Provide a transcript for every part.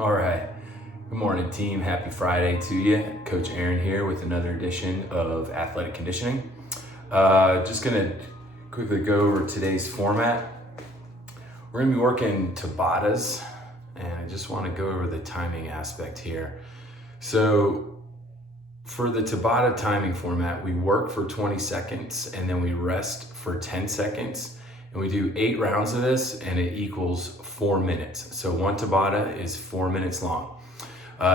All right. Good morning, team. Happy Friday to you. Coach Aaron here with another edition of Athletic Conditioning. Just going to quickly go over today's format. We're going to be working Tabatas, and I just want to go over the timing aspect here. So for the Tabata timing format, we work for 20 seconds and then we rest for 10 seconds. And we do 8 rounds of this and it equals 4 minutes. So one Tabata is 4 minutes long.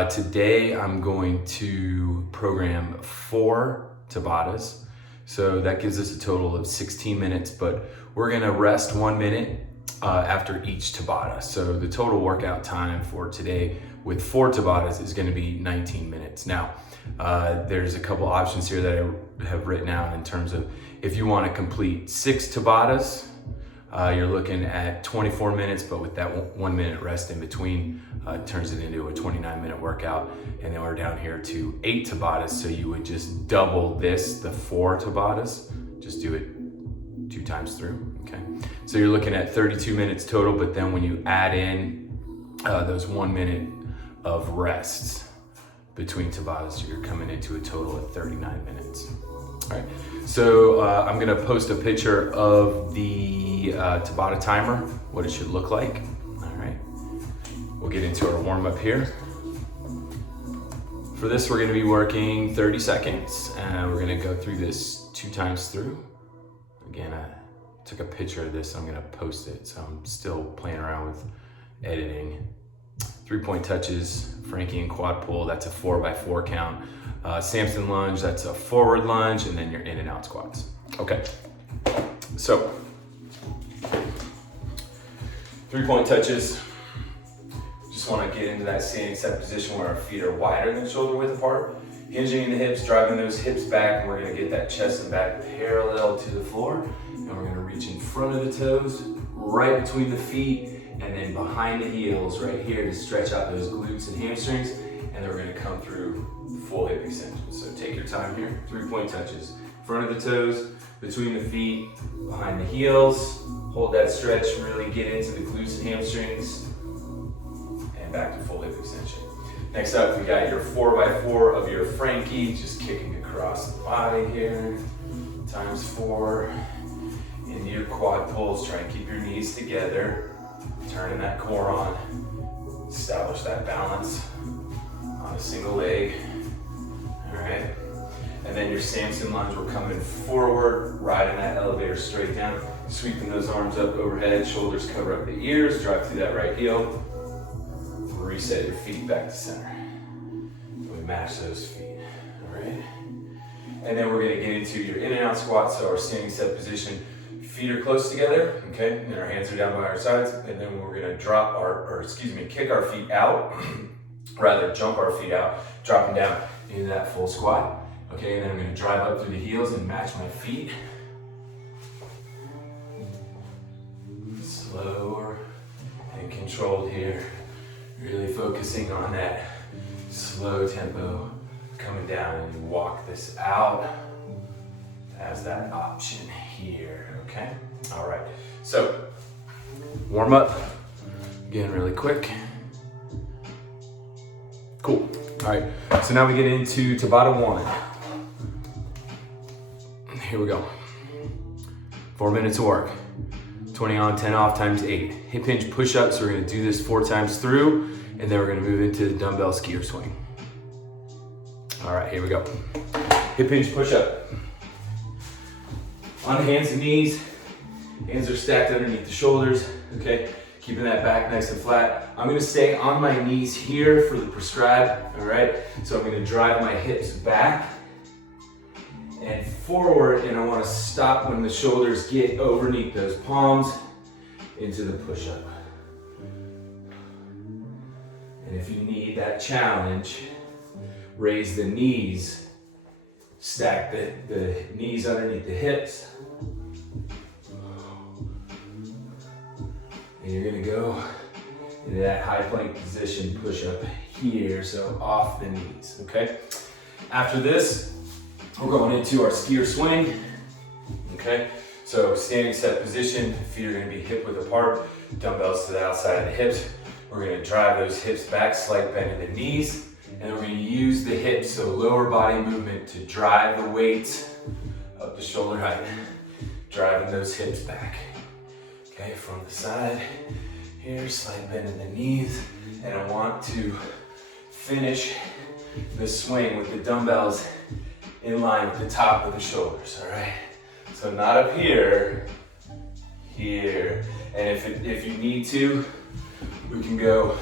Today I'm going to program 4 Tabatas. So that gives us a total of 16 minutes, but we're gonna rest 1 minute after each Tabata. So the total workout time for today with 4 Tabatas is gonna be 19 minutes. Now, there's a couple options here that I have written out in terms of if you wanna complete 6 Tabatas, you're looking at 24 minutes, but with that 1 minute rest in between, turns it into a 29-minute workout. And then we're down here to 8 Tabatas. So you would just double this, the 4 Tabatas, just do it 2 times through, okay? So you're looking at 32 minutes total, but then when you add in those 1 minute of rest between Tabatas, you're coming into a total of 39 minutes. All right, so I'm gonna post a picture of the Tabata timer, what it should look like. All right, we'll get into our warm up here. For this, we're gonna be working 30 seconds and we're gonna go through this 2 times through. Again, I took a picture of this, I'm gonna post it. So I'm still playing around with editing. 3-point touches, Frankie and quad pull, that's a 4x4 count. Samson lunge, that's a forward lunge, and then your in and out squats. Okay, so 3-point touches. Just want to get into that standing set position where our feet are wider than shoulder width apart, hinging in the hips, driving those hips back, and we're going to get that chest and back parallel to the floor, and we're going to reach in front of the toes, right between the feet, and then behind the heels right here to stretch out those glutes and hamstrings, and then we're going to come through full hip extension. So take your time here. 3-point touches. Front of the toes, between the feet, behind the heels. Hold that stretch, really get into the glutes and hamstrings. And back to full hip extension. Next up, we got your 4x4 of your Frankie, just kicking across the body here. Times 4. Into your quad pulls, try and keep your knees together. Turning that core on. Establish that balance on a single leg. All right, and then your Samson lunge, we're coming forward, riding that elevator straight down, sweeping those arms up overhead, shoulders cover up the ears, drive through that right heel, reset your feet back to center. We match those feet, all right? And then we're gonna get into your in and out squat, so our standing set position, feet are close together, okay? And our hands are down by our sides, and then we're gonna kick our feet out, rather jump our feet out, drop them down into that full squat. Okay, and then I'm gonna drive up through the heels and match my feet. Slower and controlled here. Really focusing on that slow tempo coming down, and you walk this out as that option here, okay? All right, so warm up, again, really quick. Cool. All right, so now we get into Tabata 1. Here we go. 4 minutes of work. 20 on, 10 off, times 8. Hip hinge push-ups, so we're gonna do this 4 times through, and then we're gonna move into the dumbbell skier swing. All right, here we go. Hip hinge push-up. On the hands and knees, hands are stacked underneath the shoulders, okay? Keeping that back nice and flat. I'm gonna stay on my knees here for the prescribed, all right? So I'm gonna drive my hips back and forward, and I wanna stop when the shoulders get underneath those palms into the push-up. And if you need that challenge, raise the knees, stack the knees underneath the hips. And you're gonna go into that high plank position, push up here, so off the knees, okay? After this, we're going into our skier swing, okay? So standing set position, feet are gonna be hip width apart, dumbbells to the outside of the hips. We're gonna drive those hips back, slight bend in the knees, and we're gonna use the hips, so lower body movement, to drive the weight up to shoulder height, driving those hips back. Okay, from the side here, slight bend in the knees, and I want to finish the swing with the dumbbells in line with the top of the shoulders, all right? So not up here, here. And if you need to, we can go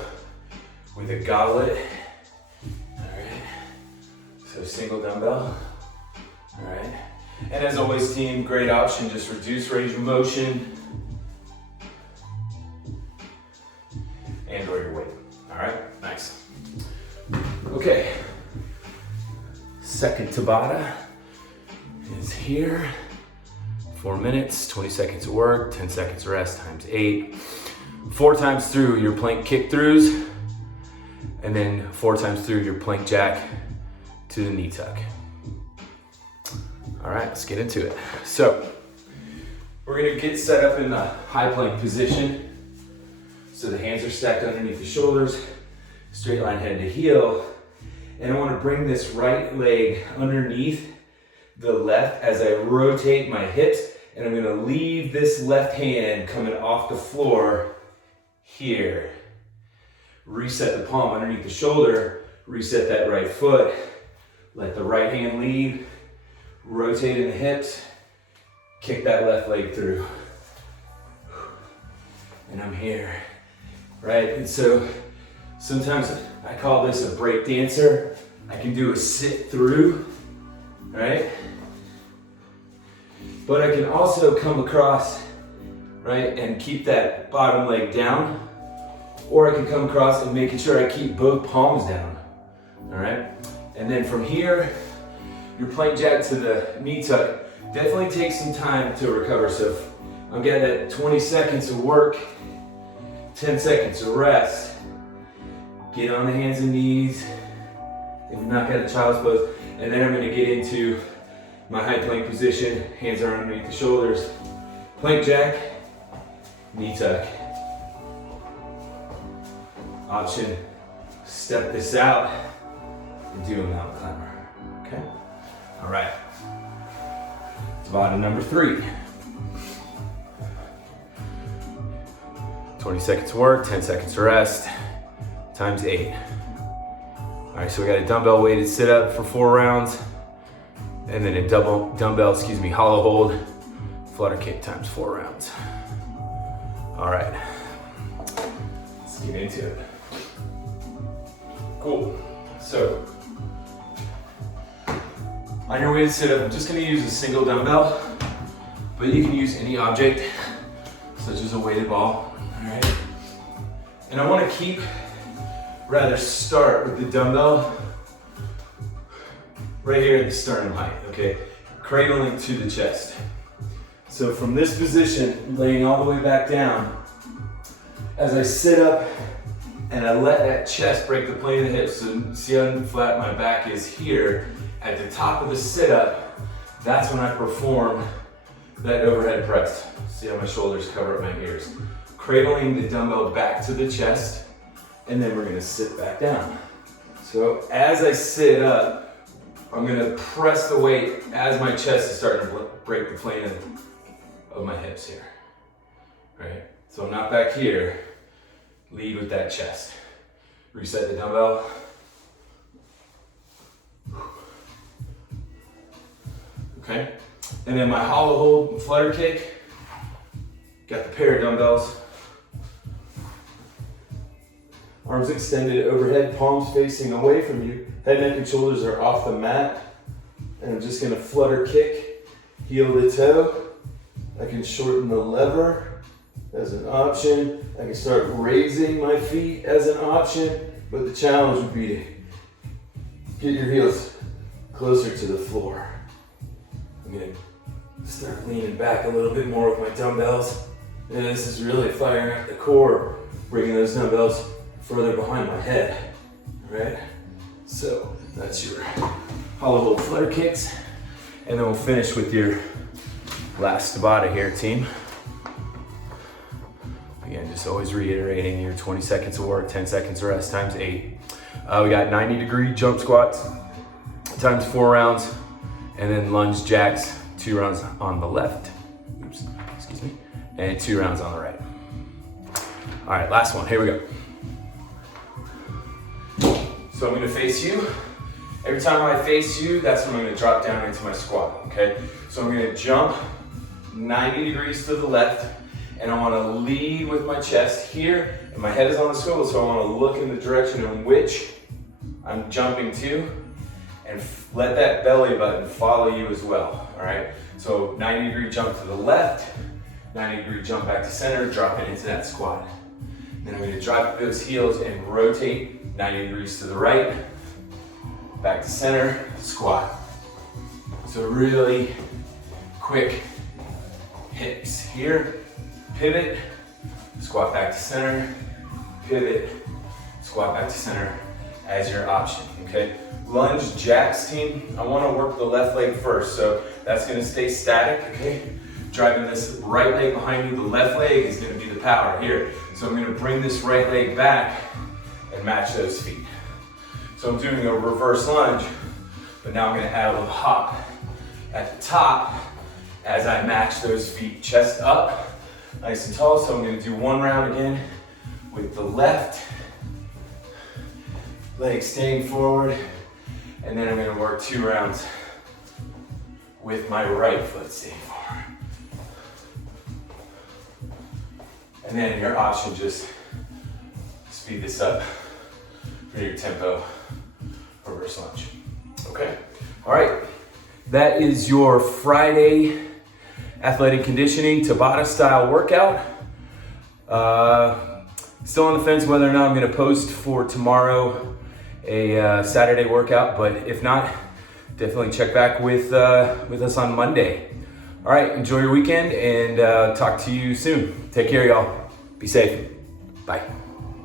with a goblet, all right? So single dumbbell, all right? And as always, team, great option, just reduce range of motion and or your weight, all right? Nice. Okay, second Tabata is here. 4 minutes, 20 seconds of work, 10 seconds of rest times 8. 4 times through your plank kick throughs, and then 4 times through your plank jack to the knee tuck. All right, let's get into it. So we're gonna get set up in the high plank position. So the hands are stacked underneath the shoulders, straight line head to heel. And I wanna bring this right leg underneath the left as I rotate my hips, and I'm gonna leave this left hand coming off the floor here. Reset the palm underneath the shoulder, reset that right foot, let the right hand lead, rotate in the hips, kick that left leg through. And I'm here, right? And so sometimes I call this a break dancer. I can do a sit through, right? But I can also come across, right, and keep that bottom leg down, or I can come across and making sure I keep both palms down, all right? And then from here, your plank jack to the knee tuck definitely takes some time to recover. So I'm getting that 20 seconds of work, 10 seconds of rest. Get on the hands and knees if you've not got a child's pose, and then I'm gonna get into my high plank position, hands are underneath the shoulders, plank jack, knee tuck. Option, step this out and do a mountain climber, okay? All right, Tabata number 3. 20 seconds of work, 10 seconds of rest, times 8. All right, so we got a dumbbell weighted sit up for 4 rounds, and then a dumbbell, hollow hold, flutter kick times 4 rounds. All right, let's get into it. Cool, so on your way to sit up, I'm just gonna use a single dumbbell, but you can use any object, such as a weighted ball, all right? And I wanna start with the dumbbell right here at the sternum height, okay? Cradling to the chest. So from this position, laying all the way back down, as I sit up and I let that chest break the plane of the hips, so see how flat my back is here, at the top of the sit-up, that's when I perform that overhead press. See how my shoulders cover up my ears. Cradling the dumbbell back to the chest, and then we're gonna sit back down. So as I sit up, I'm gonna press the weight as my chest is starting to break the plane of my hips here, right? So I'm not back here, lead with that chest. Reset the dumbbell. Okay, and then my hollow hold and flutter kick. Got the pair of dumbbells. Arms extended overhead, palms facing away from you. Head, neck, and shoulders are off the mat. And I'm just gonna flutter kick, heel to toe. I can shorten the lever as an option. I can start raising my feet as an option, but the challenge would be to get your heels closer to the floor. I'm gonna start leaning back a little bit more with my dumbbells. And this is really firing up the core, bringing those dumbbells further behind my head, all right? So that's your hollow hold flutter kicks. And then we'll finish with your last Tabata here, team. Again, just Just always reiterating your 20 seconds of work, 10 seconds of rest times 8. We got 90-degree jump squats times 4 rounds, and then lunge jacks, 2 rounds on the left. Oops, excuse me. And 2 rounds on the right. All right, last one, here we go. So I'm gonna face you. Every time I face you, that's when I'm gonna drop down into my squat, okay? So I'm gonna jump 90 degrees to the left, and I wanna lead with my chest here, and my head is on the swivel, so I wanna look in the direction in which I'm jumping to, and let that belly button follow you as well, all right? So 90-degree jump to the left, 90-degree jump back to center, dropping into that squat. Then I'm gonna drop those heels and rotate 90 degrees to the right, back to center, squat. So really quick hits here, pivot, squat back to center, pivot, squat back to center as your option, okay? Lunge jacks, team, I wanna work the left leg first, so that's gonna stay static, okay? Driving this right leg behind you, the left leg is gonna be the power here. So I'm gonna bring this right leg back and match those feet. So I'm doing a reverse lunge, but now I'm gonna add a little hop at the top as I match those feet. Chest up, nice and tall. So I'm gonna do 1 round again with the left leg staying forward, and then I'm gonna work 2 rounds with my right foot staying forward. And then your option, just speed this up for your tempo reverse lunge. Okay, all right. That is your Friday athletic conditioning Tabata style workout. Still on the fence whether or not I'm gonna post for tomorrow a Saturday workout, but if not, definitely check back with us on Monday. All right, enjoy your weekend and talk to you soon. Take care, y'all. Be safe. Bye.